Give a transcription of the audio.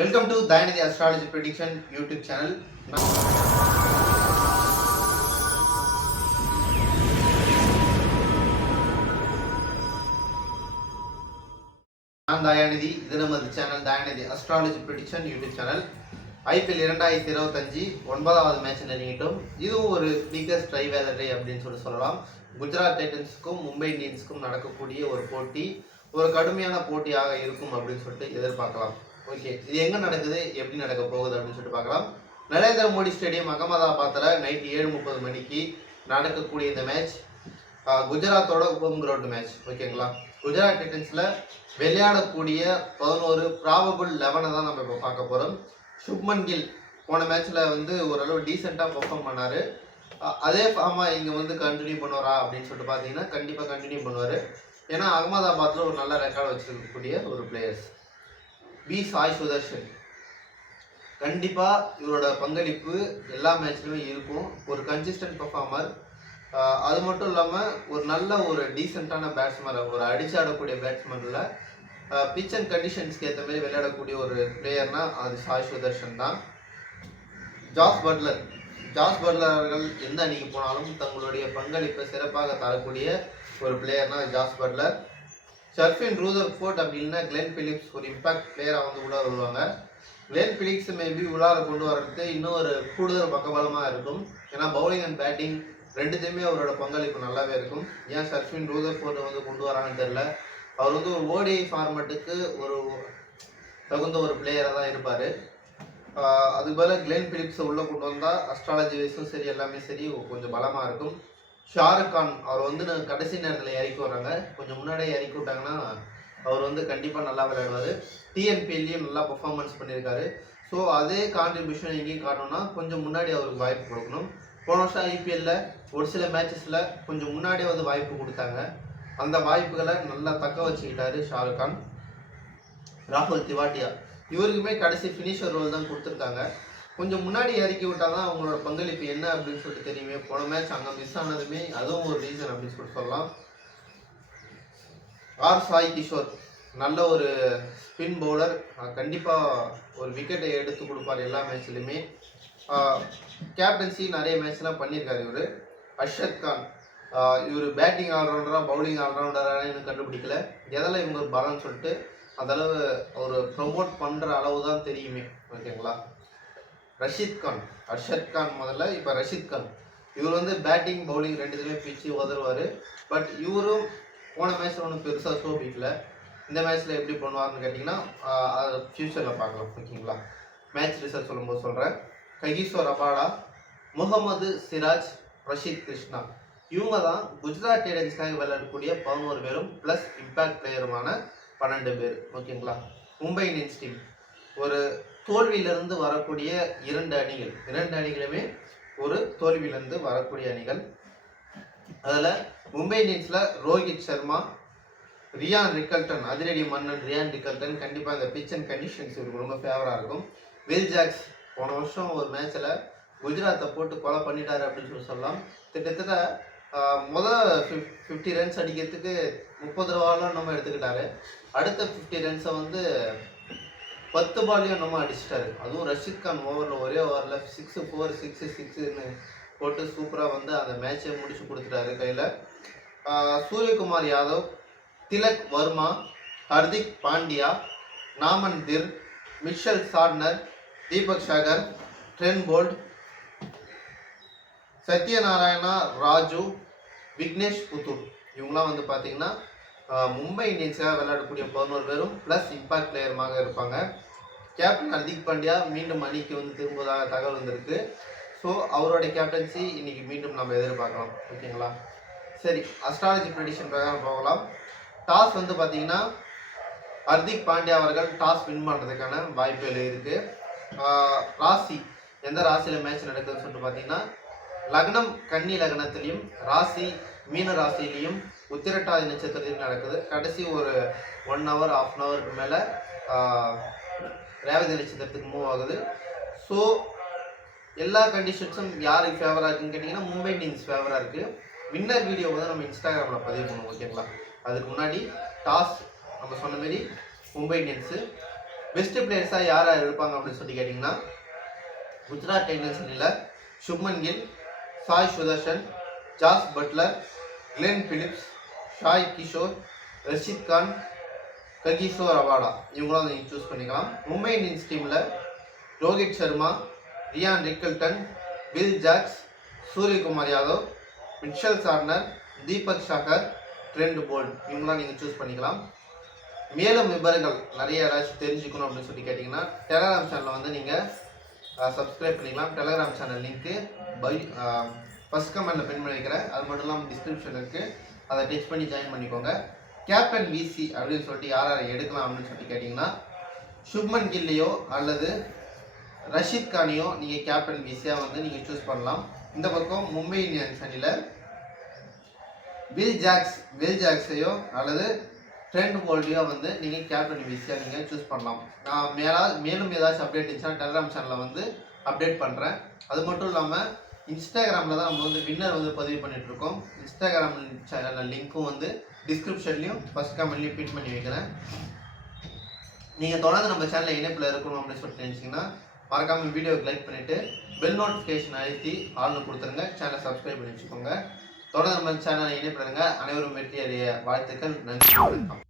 Welcome to Dayanidhi astrology prediction YouTube channel நான் தயாநிதி இது நமது channel Dayanidhi astrology prediction YouTube channel IPL இரண்டாயிரத்தி இருபத்தஞ்சு ஒன்பதாவது மேட்ச் நெருங்கிட்டோம் இதுவும் ஒரு பிகஸ்ட் ரைவேலரி அப்படின்னு சொல்லி சொல்லலாம். குஜராத் டைட்டன்ஸுக்கும் மும்பை இந்தியன்ஸுக்கும் நடக்கக்கூடிய ஒரு போட்டி ஒரு கடுமையான போட்டியாக இருக்கும் அப்படின்னு சொல்லிட்டு எதிர்பார்க்கலாம். ஓகே இது எங்கே நடக்குது? எப்படி நடக்க போகுது அப்படின்னு சொல்லிட்டு பார்க்கலாம். நரேந்திர மோடி ஸ்டேடியம் அகமதாபாத்தில் நைட்டு ஏழு முப்பது மணிக்கு நடக்கக்கூடிய இந்த மேட்ச் குஜராத்தோட ஹோம் கிரவுண்ட் மேட்ச் ஓகேங்களா குஜராத் டைட்டன்ஸில் விளையாடக்கூடிய பதினோரு ப்ராபபிள் லெவனை தான் நம்ம இப்போ பார்க்க போகிறோம் சுப்மன் கில் போன மேட்ச்சில் வந்து ஓரளவு டீசெண்டாக பர்ஃபார்ம் பண்ணார். அதே ஃபார்மாக இங்கே வந்து கண்டினியூ பண்ணுவாரா அப்படின்னு சொல்லிட்டு பார்த்தீங்கன்னா கண்டிப்பாக கண்டினியூ பண்ணுவார். ஏன்னா அகமதாபாத்தில் ஒரு நல்ல ரெக்கார்டு வச்சுருக்கக்கூடிய ஒரு பிளேயர்ஸ் பி சாய் சுதர்ஷன். கண்டிப்பாக இவரோட பங்களிப்பு எல்லா மேட்ச்லையுமே இருக்கும். ஒரு கன்சிஸ்டன்ட் பர்ஃபார்மர் அது மட்டும் இல்லாமல் ஒரு நல்ல ஒரு டீசெண்டான பேட்ஸ்மேன் ஒரு அடிச்சாடக்கூடிய பேட்ஸ்மேனில் பிச் அண்ட் கண்டிஷன்ஸ்க்கு ஏற்ற மாதிரி விளையாடக்கூடிய ஒரு பிளேயர்னா அது சாய் சுதர்ஷன் தான். Jos Buttler. ஜாஸ் பட்லர் அவர்கள் எந்த அணிக்கு போனாலும் தங்களுடைய பங்களிப்பை சிறப்பாக தரக்கூடிய ஒரு பிளேயர்னா Jos Buttler. Sherfane Rutherford அப்படின்னா கிளென் பிலிப்ஸ் ஒரு இம்பாக்ட் பிளேயராக வந்து உள்ள வருவாங்க. கிளென் பிலிப்ஸ் மேபி உள்ளார கொண்டு வர்றது இன்னும் ஒரு கூடுதல் பக்கபலமாக இருக்கும். ஏன்னா பவுலிங் அண்ட் பேட்டிங் ரெண்டுத்தையுமே அவரோட பங்களிப்பு நல்லாவே இருக்கும். ஏன் ஷர்ஃபின் ரூதர் ஃபோர்ட்டை வந்து கொண்டு வராங்கன்னு தெரில அவர் வந்து ஒரு ஓடிஐ ஃபார்மேட்டுக்கு ஒரு தகுந்த ஒரு பிளேயராக தான் இருப்பார். அதுபோல் கிளென் பிலிப்ஸை உள்ளே கொண்டு வந்தால் அஸ்ட்ராலஜி வைஸும் சரி எல்லாமே சரி கொஞ்சம் பலமாக இருக்கும். ஷாருக் கான் அவர் வந்து கடைசி நேரத்தில் இறக்கி வராங்க கொஞ்சம் முன்னாடியே இறக்கி விட்டாங்கன்னா அவர் வந்து கண்டிப்பாக நல்லா விளையாடுவார். டிஎன்பிஎல்லையும் நல்லா பர்ஃபார்மன்ஸ் பண்ணியிருக்காரு. ஸோ அதே கான்ட்ரிபியூஷன் எங்கேயும் காட்டணும்னா கொஞ்சம் முன்னாடி அவருக்கு வாய்ப்பு கொடுக்கணும். போன வருஷம் ஐபிஎல்ல ஒரு சில மேட்சஸில் கொஞ்சம் முன்னாடியே வந்து வாய்ப்பு கொடுத்தாங்க. அந்த வாய்ப்புகளை நல்லா தக்க வச்சுக்கிட்டாரு ஷாருக் கான். ராகுல் திவாட்டியா. இவருக்குமே கடைசி ஃபினிஷர் ரோல் தான் கொடுத்துருக்காங்க. கொஞ்சம் முன்னாடி இறக்கி விட்டால் தான் அவங்களோட பங்களிப்பு என்ன அப்படின்னு சொல்லிட்டு தெரியுமே. போன மேட்ச் அங்கே மிஸ் ஆனதுமே அதுவும் ஒரு ரீசன் அப்படின்னு சொல்லிட்டு சொல்லலாம். ஆர் சாய் கிஷோர் நல்ல ஒரு ஸ்பின் பவுலர் கண்டிப்பாக ஒரு விக்கெட்டை எடுத்து கொடுப்பார் எல்லா மேட்ச்லையுமே கேப்டன்சி நிறைய மேட்ச்லாம் பண்ணியிருக்காரு இவர். அர்ஷத் கான். இவர் பேட்டிங் ஆல்ரவுண்டராக பவுலிங் ஆல்ரவுண்டராக எனக்கு கண்டுபிடிக்கல. எதெல்லாம் இவங்க ஒரு பலம்னு சொல்லிட்டு அதளவு அவர் ப்ரொமோட் பண்ணுற அளவு தான் தெரியுமே ஓகேங்களா ரஷீத் கான். அர்ஷத் கான் முதல்ல இப்போ ரஷீத் கான். இவர் வந்து பேட்டிங் பவுலிங் ரெண்டுத்துலேயும் பிச்சு உதருவார் பட் இவரும் போன மேட்ச்சில் ஒன்றும் பெருசாக சோபிக்கல இந்த மேட்ச்சில் எப்படி பண்ணுவார்னு கேட்டிங்கன்னா அதை ஃப்யூச்சரில் பார்க்கலாம் ஓகேங்களா மேட்ச் ரிசல்ட் சொல்லும்போது சொல்கிறேன் ககிஸ்வர் அபாடா முகமது சிராஜ் ரஷீத் கிருஷ்ணா. இவங்க தான் குஜராத் டைடன்ஸ்க்காக விளையாடக்கூடிய பதினோரு பேரும் ப்ளஸ் இம்பேக்ட் பிளேயருமான பன்னெண்டு பேர் ஓகேங்களா மும்பை இந்தியன்ஸ் டீம் ஒரு தோல்வியிலிருந்து வரக்கூடிய இரண்டு அணிகள். இரண்டு அணிகளுமே ஒரு தோல்வியிலிருந்து வரக்கூடிய அணிகள். அதில் மும்பை இந்தியன்ஸில் ரோஹித் சர்மா ரியான் ரிக்கல்டன் அதிரடி மன்னன் ரியான் ரிக்கல்டன் கண்டிப்பாக இந்த பிச் அண்ட் கண்டிஷன்ஸ் இவருக்கு ரொம்ப ஃபேவராக இருக்கும். வில் ஜாக்ஸ் போன வருஷம் ஒரு மேட்ச்சில் குஜராத்தை போட்டு கொலை பண்ணிட்டாரு அப்படின்னு சொல்லி சொல்லலாம். கிட்டத்தட்ட முதல் ஃபிஃப் ஃபிஃப்டி ரன்ஸ் அடிக்கிறதுக்கு முப்பது ரூபாலாம் நம்ம எடுத்துக்கிட்டாரு. அடுத்த ஃபிஃப்டி ரன்ஸை வந்து பத்து பாலையும் நம்ம அடிச்சிட்டாரு. அதுவும் ரஷித் கான் ஓவரில் ஒரே ஓவரில் சிக்ஸு ஃபோர் சிக்ஸு சிக்ஸுன்னு போட்டு சூப்பராக வந்து அந்த மேட்சை முடிச்சு கொடுத்துட்டாரு கையில். Suryakumar Yadav Tilak Varma Hardik Pandya Naman Dhir Mitchell Santner Deepak Chahar Trent Boult Satyanarayana Raju Vignesh Puthur. இவங்களாம் வந்து பார்த்தீங்கன்னா மும்பை இந்தியன்ஸாக விளையாடக்கூடிய பதினோரு பேரும் ப்ளஸ் இம்பாக்ட் பிளேயருமாக இருப்பாங்க. கேப்டன் ஹர்திக் பாண்டியா மீண்டும் அணிக்கு வந்து திரும்புவதாக தகவல் வந்திருக்கு. ஸோ அவருடைய கேப்டன்சி இன்னைக்கு மீண்டும் நம்ம எதிர்பார்க்கலாம். ஓகேங்களா சரி அஸ்ட்ராலஜி ப்ரெடிஷன் பிரகாரம் போகலாம். டாஸ் வந்து பார்த்தீங்கன்னா ஹர்திக் பாண்டியா அவர்கள் டாஸ் வின் பண்ணுறதுக்கான வாய்ப்புகள் இருக்குது ராசி எந்த ராசியில் மேட்ச் நடக்குதுன்னு சொல்லிட்டு பார்த்தீங்கன்னா லக்னம் கன்னி லக்னத்திலையும் ராசி மீன ராசிலையும் உத்திரட்டாதி நட்சத்திரத்திலையும் நடக்குது. கடைசி ஒரு ஒன் ஹவர் ஆஃப் அன் ஹவருக்கு மேலே ரேவதி நட்சத்திரத்துக்கு மூவ் ஆகுது. ஸோ எல்லா கண்டிஷன்ஸும் யாருக்கு ஃபேவராக இருக்குன்னு கேட்டிங்கன்னா மும்பை இந்தியன்ஸ் ஃபேவராக இருக்குது வின்னர் வீடியோ வந்து நம்ம இன்ஸ்டாகிராமில் பதிவு பண்ணுவோம் ஓகேங்களா அதுக்கு முன்னாடி டாஸ் நம்ம சொன்ன மாரி மும்பை இண்டியன்ஸு பெஸ்ட்டு பிளேயர்ஸாக யார் யார் இருப்பாங்க அப்படின்னு சொல்லி கேட்டிங்கன்னா குஜராத் டைட்டன்ஸ் அணியில் Shubman Gill Sai Sudharsan Jos Buttler Glenn Phillips Sai Kishore Rashid Khan Kagiso Avaada இவங்களாம் நீங்கள் சூஸ் பண்ணிக்கலாம். மும்பை இந்தியன்ஸ் டீமில் Rohit Sharma Ryan Rickelton Will Jacks Suryakumar Yadav Mitchell Santner Deepak Chahar Trent Boult இவங்களாம் நீங்கள் சூஸ் பண்ணிக்கலாம். மேலும் விவரங்கள் நிறைய யாராச்சும் தெரிஞ்சுக்கணும் அப்படின்னு சொல்லி கேட்டிங்கன்னா டெலகிராம் சேனலை வந்து நீங்கள் சப்ஸ்கிரைப் பண்ணிக்கலாம். டெலகிராம் சேனல் லிங்க்கு பை ஃபஸ்ட் கமெண்டில் பின் பண்ணி வைக்கிறேன் அது மட்டும் இல்லாமல் டிஸ்கிரிப்ஷன் இருக்குது அதை டச் பண்ணி ஜாயின் பண்ணிக்கோங்க. கேப்டன் விசி அப்படின்னு சொல்லிட்டு யார் யாரை எடுக்கலாம் அப்படின்னு சொல்லி கேட்டிங்கன்னா சுப்மன் கில்லையோ அல்லது ரஷித் கானியோ நீங்கள் கேப்டன் விசியாக வந்து நீங்கள் சூஸ் பண்ணலாம். இந்த பக்கம் மும்பை இந்தியன்ஸ் அணியில் வில் ஜாக்ஸ் வில் ஜாக்ஸையோ அல்லது ட்ரெண்ட் போல்டையோ வந்து நீங்கள் கேப்டன் விசியாக நீங்கள் சூஸ் பண்ணலாம். நான் மேலா மேலும் ஏதாச்சும் அப்டேட் இருந்துச்சுன்னா டெலிகிராம் சேனலில் வந்து அப்டேட் பண்ணுறேன் அது மட்டும் இல்லாமல் இன்ஸ்டாகிராமில் தான் நம்ம வந்து வின்னர் வந்து பதிவு பண்ணிகிட்ருக்கோம் இன்ஸ்டாகிராம் சேனலில் லிங்க்கும் வந்து டிஸ்கிரிப்ஷன்லையும் ஃபஸ்ட் கமெண்ட்லையும் பின் பண்ணி வைக்கிறேன். நீங்கள் தொடர்ந்து நம்ம சேனலில் இணைப்பில் இருக்கணும் அப்படின்னு சொல்லிட்டு நினச்சிங்கன்னா மறக்காமல் வீடியோவுக்கு லைக் பண்ணிவிட்டு பெல் நோட்டிஃபிகேஷன் அழுத்தி ஆள்னு கொடுத்துருங்க. சேனலை சப்ஸ்கிரைப் பண்ணி வச்சுக்கோங்க. தொடர்ந்து நம்ம சேனலை இணைப்பிடுங்க அனைவரும் வெற்றி அறிய வாழ்த்துக்கள். நன்றி. வணக்கம்